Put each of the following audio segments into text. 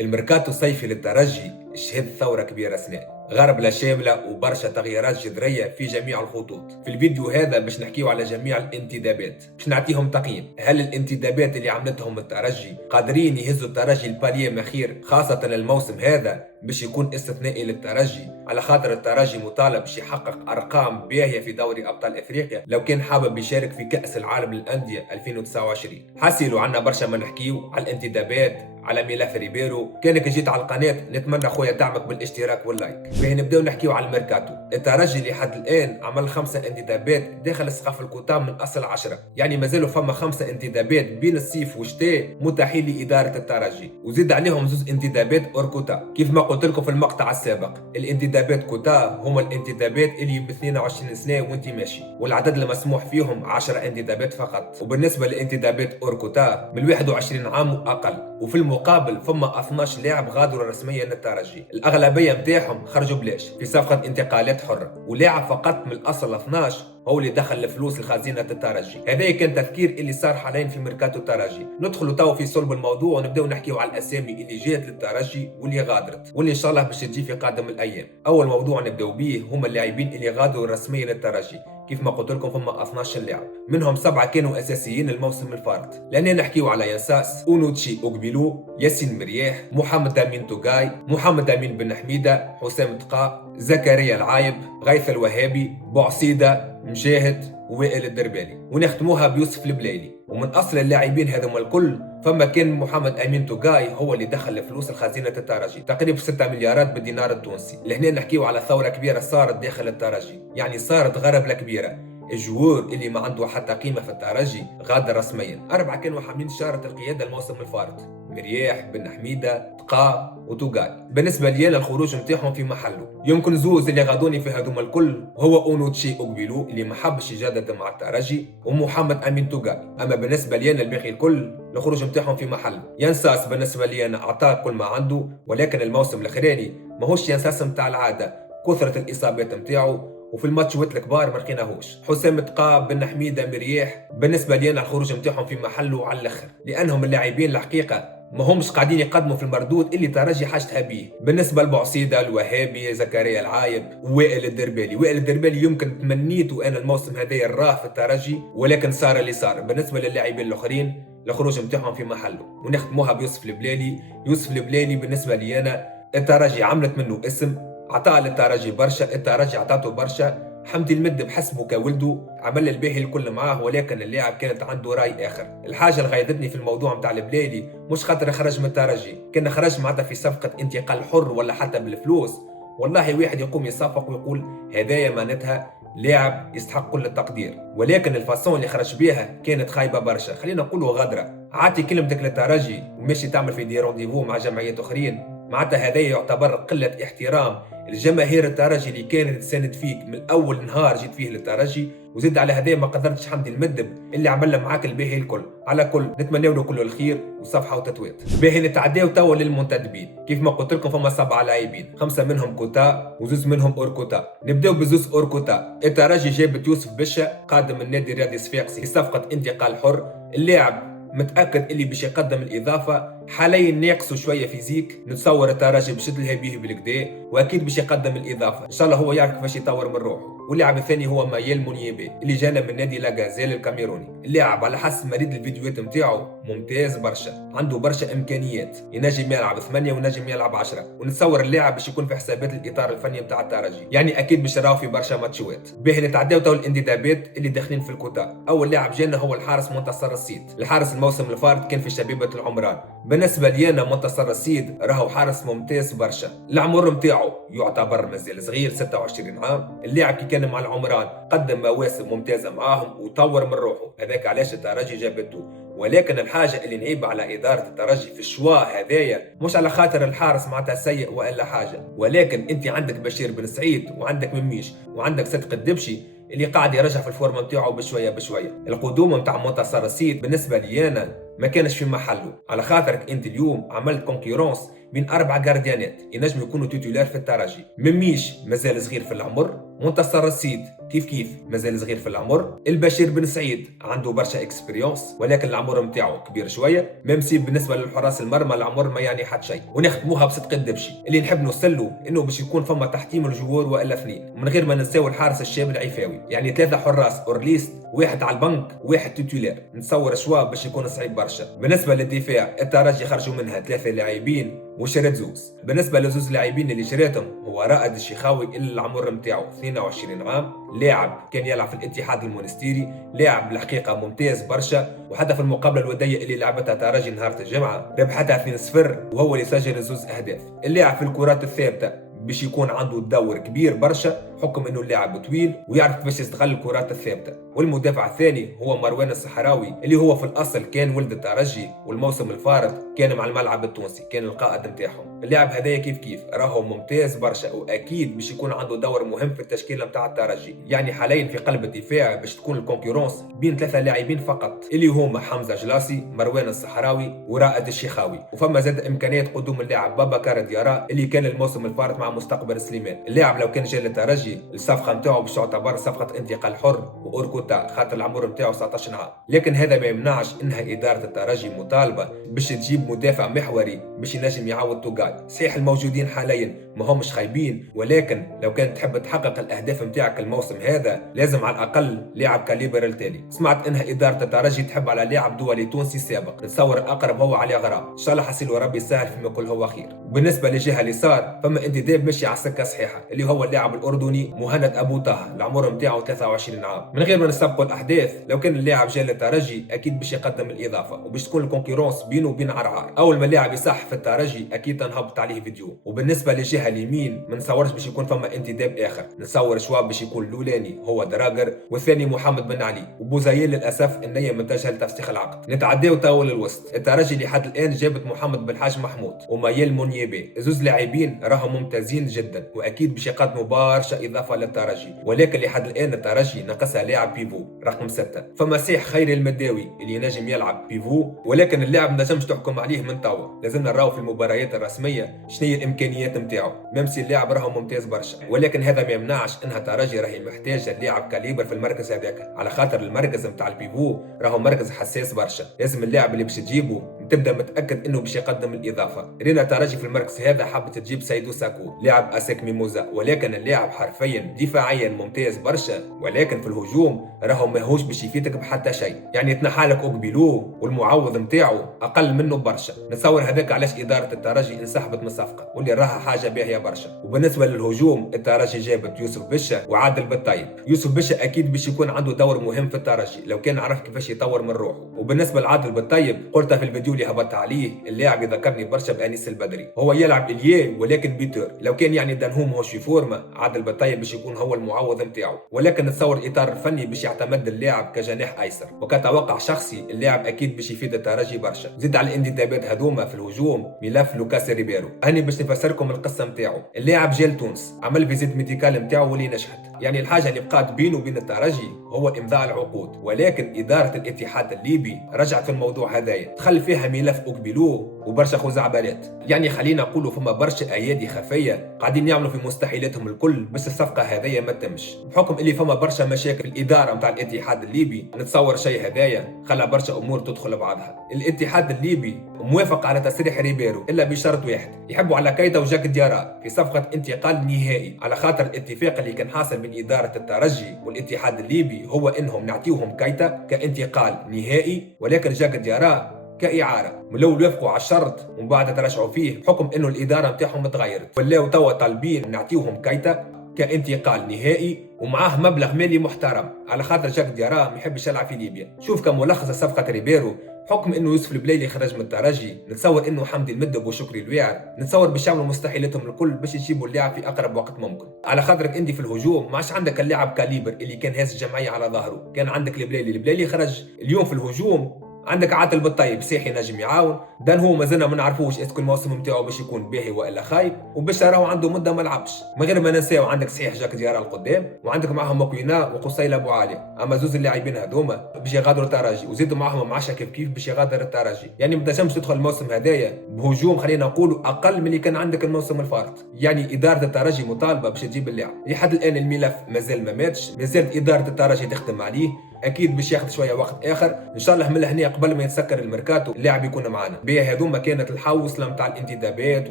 الميركاتو الصيفي للترجي شهد ثورة كبيرة سنة غربلة شاملة وبرشا تغييرات جذرية في جميع الخطوط. في الفيديو هذا باش نحكيو على جميع الانتدابات، باش نعطيهم تقييم. هل الانتدابات اللي عملتهم الترجي قادرين يهزوا الترجي الباليه مخير، خاصة الموسم هذا باش يكون استثنائي للترجي، على خاطر الترجي مطالب باش يحقق ارقام باهية في دوري ابطال افريقيا لو كان حابب يشارك في كأس العالم للأندية 2029. حاسيلوا عنا برشا ما نحكيو على الانتدابات، على ملف ريبيرو. كانك جيت على القناة نتمنى خويا دعمك بالاشتراك واللايك. باهي نبداو نحكيو على الميركاتو. الترجي اللي حد الان عمل 5 انتدابات داخل سقف الكوتا من اصل 10، يعني مازالوا فما 5 انتدابات بين الصيف والشتاء متاحين لاداره الترجي، وزيد عليهم زوز انتدابات اوركوتا. كيف ما قلت لكم في المقطع السابق، الانتدابات كوتا هما الانتدابات اللي ب 22 سنه وانت ماشي، والعدد المسموح فيهم 10 انتدابات فقط. وبالنسبه للانتدابات اوركوتا من 21 عام واقل، وفي المقابل فما 12 لاعب غادروا رسميا للترجي، الاغلبيه نتاعهم خرجوا بلاش في صفقه انتقالات حره، ولاعب فقط من الاصل 12 هو اللي دخل الفلوس لخزينه الترجي. هذا كان تفكير اللي صار حاليا في ميركاتو الترجي. ندخلوا تو في صلب الموضوع ونبداو نحكيو على الاسامي اللي جات للترجي واللي غادرت واللي ان شاء الله باش تجي في قادم الايام. اول موضوع نبداو به هما اللاعبين اللي غادروا رسميا للترجي. كيف ما قلت لكم فما 12 لاعب، منهم 7 كانوا اساسيين الموسم الفارط، لان نحكيو على ينساس، اونوتشي اوغبيلو، ياسين مرياح، محمد امين توغاي، محمد امين بن حميده، حسام تقا، زكريا العايب، غيث الوهابي، بوعصيده، مجاهد، ووائل الدربالي، ونختموها بيوسف البلايلي. ومن اصل اللاعبين هذوما الكل فما كان محمد امين توغاي هو اللي دخل فلوس لخزينه الترجي تقريبا 6 مليارات بالدينار التونسي. لهنا نحكيو على ثوره كبيره صارت داخل الترجي، يعني صارت غربله كبيره. الجوار اللي ما عنده حتى قيمه في الترجي غادر رسميا. 4 كانوا حاملين شاره القياده الموسم الفارط: مرياح، بن حميده، تقا، وتوغاي. بالنسبه لي انا الخروج نتاعهم في محله. يمكن زوز اللي غادوني في هذوما الكل هو اونوتشي اوغبيلو اللي ما حبش يجدد مع الترجي، ومحمد امين توغاي. اما بالنسبه لي انا الباقي الكل الخروج نتاعهم في محله. ينساس بالنسبه لي انا اعطاه كل ما عنده، ولكن الموسم الاخراني ماهوش ينساس نتاع العاده، كثره الاصابات نتاعو، وفي الماتشات الكبار ما لقيناهوش. حسام تقاب، بن حميده، مرياح، بالنسبه لي انا الخروج نتاعهم في محله على الاخر، لانهم اللاعبين الحقيقه ما همش قاعدين يقدموا في المردود اللي ترجي حاجتها بيه. بالنسبه لبوعصيده، الوهابي، زكريا العايب، ووائل الدربالي. وائل الدربالي يمكن تمنيته انا الموسم هذا الراه في الترجي، ولكن صار اللي صار. بالنسبه للاعبين الاخرين الخروج نتاعهم في محله. ونختموها بيوسف البلالي. يوسف البلالي بالنسبه لي انا الترجي عملت منه اسم، عطاء للترجي برشا، الترجي عطاته برشا. حمدي المد بحسبه كولده عمل الباهي الكل معاه، ولكن اللاعب كانت عنده راي اخر. الحاجه اللي غيظتني في الموضوع نتاع البلالي مش خاطر خرج من الترجي، كان خرج معناتها في صفقه انتقال حر ولا حتى بالفلوس. والله واحد يقوم يصفق ويقول هدايا معناتها لاعب يستحق كل التقدير، ولكن الفاسون اللي خرج بها كانت خايبه برشا، خلينا نقولوا غدره. عاطي كلمتك للترجي وماشي تعمل في دي رونديفو مع جمعيات اخرين، معناتها هذا يعتبر قله احترام الجماهير الترجي اللي كانت تساند فيك من اول نهار جيت فيه للترجي. وزيد على هذا ما قدرتش حمدي المدب اللي عمل معاك الباهي الكل. على كل نتمنى له كل الخير وصفحه وتتويت. باهي نتعداو توا للمنتدبين. كيف ما قلت لكم فما 7 لاعبين، 5 منهم كوتا وزوز منهم اوركوتا. نبداو بزوز اوركوتا. الترجي جابت يوسف بشا قادم النادي الرياضي صفاقسي في صفقه انتقال حر. اللاعب متاكد اللي باش يقدم الاضافه، حاليا ناقصه شويه فيزيك، نتصور الترجي باش يدلها بيه بالكدا، واكيد باش يقدم الاضافه. ان شاء الله هو يعرف كيفاش يطور من روحه. واللاعب الثاني هو مايل مونيبي اللي جانا من نادي لاغازيل الكاميروني. اللاعب على حسب ما ريد الفيديوهات نتاعو ممتاز برشا، عنده برشا امكانيات، ينجم يلعب 8 ونجم يلعب 10. ونتصور اللاعب باش يكون في حسابات الاطار الفني نتاع الترجي، يعني اكيد باش نراو في برشا ماتشات. باهي نتعداو تو الانتدابات اللي داخلين في الكوتا. اول لاعب جانا هو الحارس منتصر السيد. الحارس الموسم الفارط كان في شبيبه العمران. بالنسبه لي انا منتصر السيد راهو حارس ممتاز برشا. العمر نتاعو يعتبر مازال صغير 26 عام. اللاعب كي كان مع العمران قدم مواسم ممتازه معاهم وطور من روحه، هذاك علاش الترجي جابته. ولكن الحاجه اللي نعيب على اداره الترجي في الشوا هذايا مش على خاطر الحارس معناتها سيء والا حاجه، ولكن انت عندك بشير بن سعيد وعندك مميش وعندك صدق الدبشي اللي قاعد يرجع في الفورمه نتاعو بشويه بشويه. القدوم نتاع منتصر السيد بالنسبه لي انا ما كانش في محله، على خاطرك انت اليوم عملت كونكورونس بين 4 جارديانات ينجموا يكونوا تيتولار في الترجي. مميش مازال صغير في العمر، منتصر السيد كيف مازال صغير في العمر، البشير بن سعيد عنده برشا اكسبيريونس ولكن العمر نتاعو كبير شويه، ميمسي بالنسبه للحراس المرمى العمر ما يعني حتى شيء، ونختموها بصدق الدبشي اللي نحب نوصلوا انه باش يكون فما تحتيم الجوار والا اثنين، من غير ما ننساو الحارس الشاب العفاوي، يعني 3 حراس اورليست، واحد على البنك واحد تيتولار، نتصور شواب باش يكون صعيب برشا. بالنسبه للدفاع الترجي خرجوا منها 3 لاعبين وشرات زوز. بالنسبه لزوز لاعبين اللي شراتهم هو رائد الشيخاوي اللي العمر نتاعو 22 عام، لاعب كان يلعب في الاتحاد المونستيري، لاعب الحقيقه ممتاز برشا، وحتى في المقابله الوديه اللي لعبتها ترجي نهار الجمعه ربحتها 2-0 وهو اللي سجل زوز اهداف. اللاعب في الكرات الثابته باش يكون عنده دور كبير برشا حكم انه اللاعب طويل ويعرف كيفاش يستغل الكرات الثابته. والمدافع الثاني هو مروان الصحراوي اللي هو في الاصل كان ولد الترجي والموسم الفارط كان مع الملعب التونسي، كان القائد نتاعهم. اللاعب هذايا كيف راهو ممتاز برشا واكيد باش يكون عنده دور مهم في التشكيله نتاع الترجي، يعني حاليا في قلب الدفاع باش تكون الكونكورونس بين 3 لاعبين فقط اللي هما حمزه جلاسي، مروان الصحراوي ورائد الشيخاوي، وفما زاد امكانيه قدوم اللاعب بابكر ديارا اللي كان الموسم الفارط مع مستقبل سليمان. اللاعب لو كان جاي للترجي الصفقه نتاعو باش تعتبر صفقه انتقال حر واوركوتا خاطر العمر نتاعو 19 عام، لكن هذا ما يمنعش انها اداره الترجي مطالبه باش تجيب مدافع محوري باش ينجم يعاود توغاي. صحيح الموجودين حاليا ما همش خايبين، ولكن لو كانت تحب تحقق الاهداف نتاعك الموسم هذا لازم على الاقل لاعب كاليبر التالي. سمعت انها اداره الترجي تحب على لاعب دولي تونسي سابق، نتصور الاقرب هو علي غرام، ان شاء الله حسيل وربي يسهل فيما يقول هو خير. وبالنسبه للجهه اليسار فما انتداب ماشي على السكه صحيحه اللي هو اللاعب الاردني مهند ابو طه، العمر نتاعو 23 عام. من غير ما نسبقوا الاحداث، لو كان اللاعب جاي للترجي اكيد باش يقدم الاضافه وباش تكون الكونكورونس بينه وبين عرعار. اول ما اللاعب يصح في الترجي اكيد تنهبط عليه فيديو. وبالنسبه للجهه اليمين ما نتصورش باش يكون فما انتداب اخر، نتصور شواب باش يكون الاولاني هو دراجر والثاني محمد بن علي، وبوزايل للاسف النيه متجهه لتفسيخ العقد. نتعداو تو للوسط، الترجي لحد الان جابت محمد بن حاج محمود ومايل مونيبي، زوز لاعبين راهم ممتازين جدا واكيد باش يقدموا برشا اضافه للترجي، ولكن لحد الان الترجي ناقصها لاعب بيفو رقم 6. فمسيح خيري المداوي اللي ينجم يلعب بيفو، ولكن اللاعب ما نجمش تحكم عليه من توا، لازمنا نراو في المباريات الرسميه شنو هي الامكانيات نتاعو. ميمسي اللاعب راهو ممتاز برشا، ولكن هذا ما يمنعش انها الترجي راهي محتاجه لاعب كاليبر في المركز هذاك، على خاطر المركز نتاع البيفو راهو مركز حساس برشا، لازم اللاعب اللي باش تجيبه تبدا متاكد انه باش يقدم الاضافه. رينا الترجي في المركز هذا حابه تجيب سيدو ساكو لاعب اسك ميموزا، ولكن اللاعب حرفيا دفاعيا ممتاز برشا، ولكن في الهجوم راهو ماهوش باش يفيدك بحتى شيء، يعني تنحالك اوكبيلو والمعوض نتاعو اقل منه برشا. نتصور هذاك علاش اداره الترجي انسحبت من الصفقه واللي راها حاجه باهيه برشا. وبالنسبه للهجوم الترجي جابت يوسف بشا وعادل بالطيب. يوسف بشا اكيد باش يكون عنده دور مهم في الترجي لو كان عرف كيفاش يطور من روحه. وبالنسبه لعادل بالطيب قلتها في الفيديو اللي هبطت عليه، اللاعب يذكرني برشا بانيس البدري، هو يلعب الياه ولكن بيتر، لو كان يعني دانهوم هوش في فورما عادل بالطيب باش يكون هو المعوض نتاعو، ولكن نتصور الاطار الفني باش يعتمد اللاعب كجناح ايسر، وكتوقع شخصي اللاعب اكيد باش يفيد الترجي برشا. زيد على الانتدابات هذوما في الهجوم ملف لوكاس ريبيرو، هاني باش نفسركم القصه نتاعو. اللاعب جا لتونس عمل فيزيت ميديكال نتاعو واللي نجحت، يعني الحاجه اللي بقات بينه وبين الترجي هو امضاء العقود، ولكن اداره الاتحاد الليبي رجعت في الموضوع هذايا، دخل فيها ملف اوكبيلو وبرشا خزعبلات، يعني خلينا نقولوا فما برشا ايادي خفيه قاعدين يعملوا في مستحيلاتهم الكل بس الصفقه هذايا ما تمش، بحكم اللي فما برشا مشاكل في الاداره نتاع الاتحاد الليبي. نتصور شيء هذايا خلى برشا امور تدخل بعضها. الاتحاد الليبي موافق على تسريح ريبيرو الا بشرط واحد، يحبوا على كايتا وجاك ديارا في صفقه انتقال نهائي، على خاطر الاتفاق اللي كان حاصل بين اداره الترجي والاتحاد الليبي هو انهم نعطيوهم كايتا كانتقال نهائي، ولكن جاك ديارا كإعارة. من الأول وافقوا على الشرط ومن بعد تراجعوا فيه بحكم إنه الإدارة نتاعهم تغيرت، ولاو توا طالبين نعطيوهم كايتا كانتقال نهائي ومعاه مبلغ مالي محترم، على خاطر جاك ديارا ما يحبش يلعب في ليبيا. شوف كملخص صفقة ريبيرو، حكم انه يوسف البليلي خرج من الترجي، نتصور انه حمدي المدب وشكري الويعر نتصور باش يعملوا مستحيلاتهم الكل باش يجيبوا اللاعب في اقرب وقت ممكن، على خاطرك انت في الهجوم ما عادش عندك اللاعب كاليبر اللي كان هاز الجمعيه على ظهره، كان عندك البليلي خرج. اليوم في الهجوم عندك عادل بالطيب صحيح نجم يعاون، دان هو مازلنا ما نعرفوش اسكو الموسم نتاعو باش يكون باهي والا خايب، وباش راهو عنده مده ما لعبش. من غير ما ننساو عندك صحيح جاك ديارة القدام، وعندك معاهم مكوينا وقصيلة ابو علي، اما زوز اللاعبين هذوما باش يغادروا الترجي، وزيدوا معاهم معشا كيف باش يغادر الترجي. يعني ما تنجمش تدخل الموسم هدايا بهجوم خلينا نقولوا اقل من اللي كان عندك الموسم الفارط. يعني اداره الترجي مطالبه باش تجيب اللاعب. لحد الان الملف مازال ما ماتش، مازالت اداره الترجي تخدم عليه، اكيد باش ياخذ شويه وقت اخر ان شاء الله. من لهنا قبل ما يتسكر الميركاتو اللاعب يكون معنا. بها هذوما كانت الحوصله نتاع الانتدابات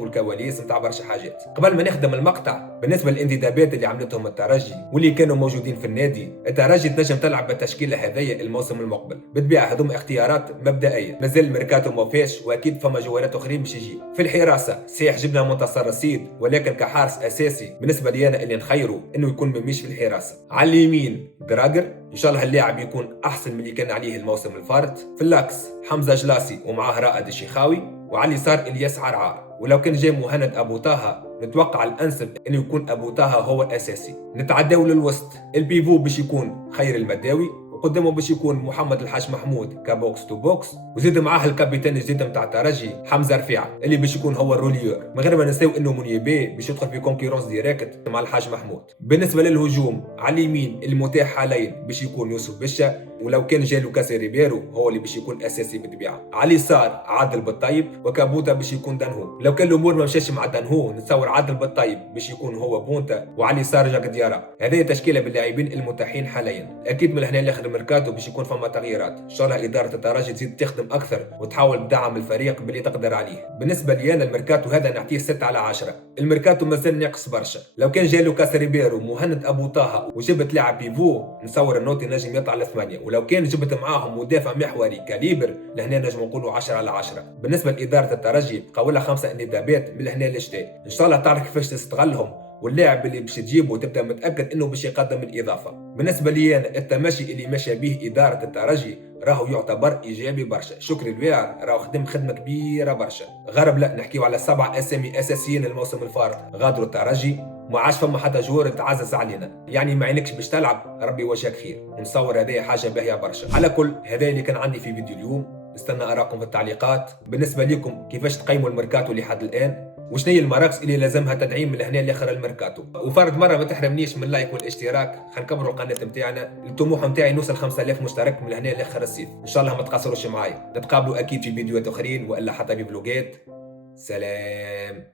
والكواليس نتاع برشا حاجات. قبل ما نخدم المقطع بالنسبه للانتدابات اللي عملتهم الترجي واللي كانوا موجودين في النادي، الترجي تنجم تلعب بالتشكيله هذيا الموسم المقبل. بالطبيعه هذوما اختيارات مبدئيه، مازال الميركاتو ما فاش، واكيد فما جوالات اخرين باش يجي. في الحراسه صحيح جبنا منتصر رصيد، ولكن كحارس اساسي بالنسبه لي انا اللي نخيره انه يكون مميش في الحراسه. على اليمين دراجر، ان شاء الله اللاعب يكون احسن من اللي كان عليه الموسم الفارط. في اللاكس حمزه جلاسي ومعاه رائد الشيخاوي، وعلى اليسار الياس عرعار. ولو كان جاي مهند ابو طه نتوقع الانسب انه يكون ابو طه هو الاساسي. نتعداو للوسط، البيفو باش يكون خير المداوي، وقدامه باش يكون محمد الحاج محمود كبوكس تو بوكس، وزيد معاه الكابيتان الجديد نتاع الترجي حمزه رفيعه اللي باش يكون هو الروليور. من غير ما نساو انه منيبي باش يدخل في كونكورونس ديريكت مع الحاج محمود. بالنسبه للهجوم على اليمين المتاح حاليا باش يكون يوسف بشا، ولو كان جا لوكاس ريبيرو هو اللي باش يكون اساسي بالطبيعه. على اليسار عادل بالطيب، وكابوتا باش يكون دانهو. لو كان الامور ما مشاش مع دانهو نتصور عادل بالطيب باش يكون هو بونتا، وعلى اليسار جاك ديارة. هذه تشكيله باللاعبين المتاحين حاليا. اكيد من هنا لاخر الميركاتو باش يكون فما تغييرات، ان شاء الله اداره الترجي تزيد تخدم اكثر وتحاول تدعم الفريق باللي تقدر عليه. بالنسبه لي انا الميركاتو هذا نعطيه 6/10. الميركاتو مازال ناقص برشا. لو كان جا لوكاس ريبيرو مهند ابو طه وجبت لاعب بيفو نصور النوتي نجم يطلع ل 8، ولو كان جبت معاهم مدافع محوري كاليبر لهنا نجم نقولوا 10/10. بالنسبه لاداره الترجي بقى لها 5 انتدابات من هنا للشتاء، ان شاء الله تعرف كيفاش تستغلهم، واللاعب اللي باش تجيبه تبدا متاكد انه باش يقدم الاضافه. بالنسبه لي انا التماشي اللي ماشى به اداره الترجي راهو يعتبر ايجابي برشا. شكري الواعر راهو خدم خدمه كبيره برشا. غرب لا نحكيو على 7 اسامي اساسيين الموسم الفارط غادروا الترجي، ما عادش فما حتى جوار تعزز علينا. يعني ما عينكش باش تلعب ربي وجهك خير، ونصور هذه حاجه باهيه برشا. على كل هذا اللي كان عندي في فيديو اليوم، نستنى اراءكم في التعليقات. بالنسبه لكم كيفاش تقيموا الميركاتو لحد الان، وشنو هي المراكز اللي لازمها تدعيم من هنا لاخر الميركاتو. وفرد مره ما تحرمنيش من اللايك والاشتراك، خلينا نكبروا القناه نتاعنا. الطموح نتاعي نوصل 5000 مشترك من هنا لاخر الصيف، ان شاء الله ما تقصروش معايا. نتقابلوا اكيد في فيديوهات اخرين والا حتى في فلوجات. سلام.